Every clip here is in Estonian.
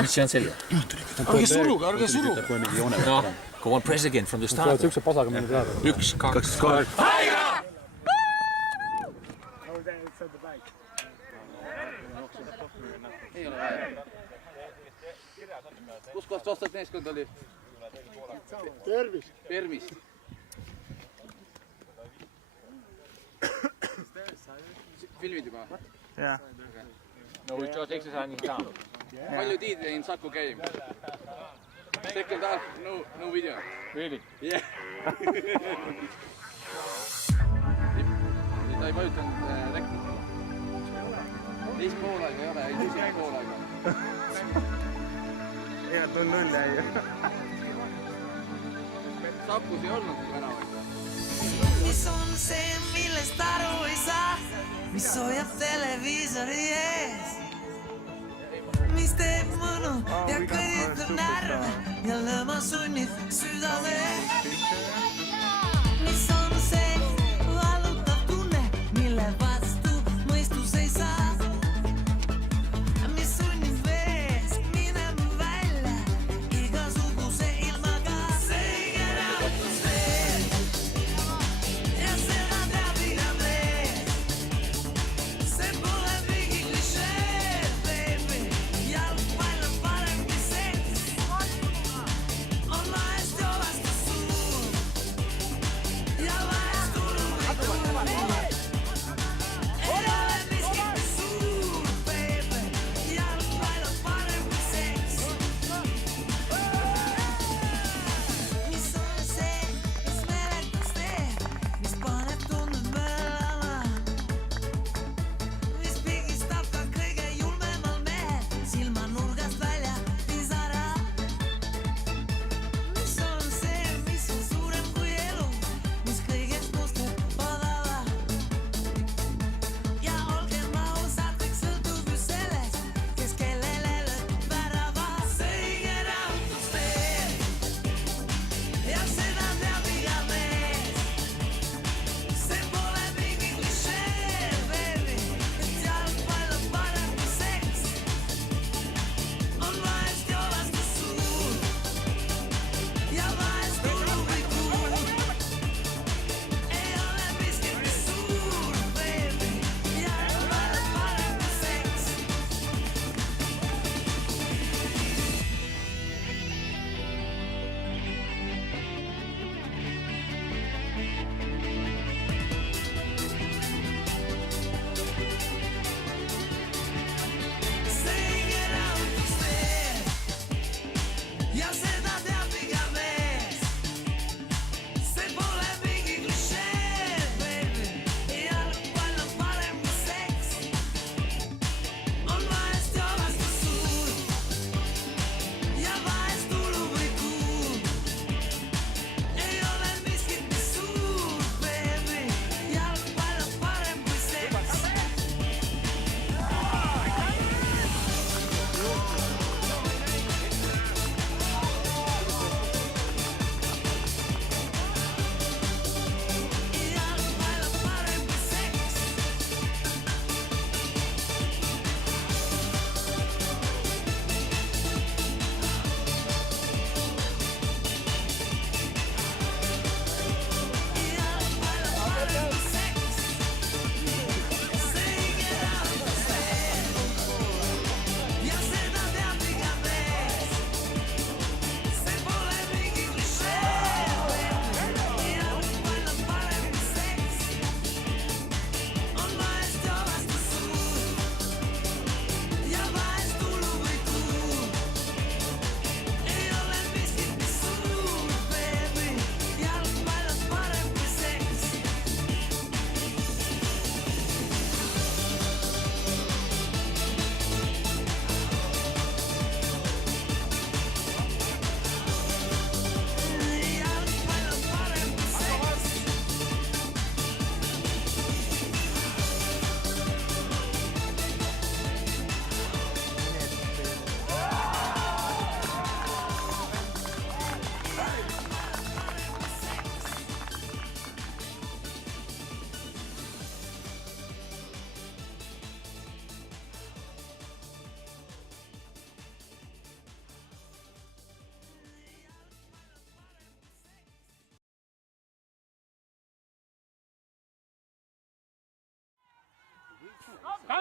Mis see on selge? Ärge suruge, ärge suru. No, go on, press again from the start. Siukse pasaga minu teada. 1, 2, 3. Ei ole vaja. Kus kohast ostad meeskond oli? Permis. Filmid juba? Jah. No, we just exercising down. Palju tiitleid in Saku game? Second half, no video. Really? Yeah. Ta ei vajutanud rekord. Teist poolaega ei ole, ei teist poolaega. Ega tund 0 jäi. Sakus ei olnud väravaid. Mis on see, millest aru ei saa, mis hoiab televiisori ees, mis teeb mõnu ja kõditab närve ja lõõma sunnib südame. Mis on see valutav tunne, mille vastu mõistus ei saa, mis sunnib veest minema välja igasuguse ilmaga. Selge rahutus veel ja seda teab iga mees. See pole mingi klišee, baby, jalgpall on parem kui seks. On vahest joovast suur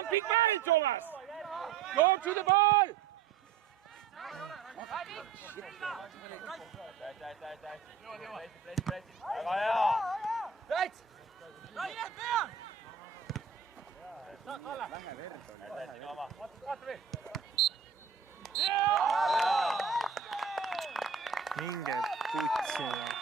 One big man, Thomas! Go to the ball! Right! Minge putsi.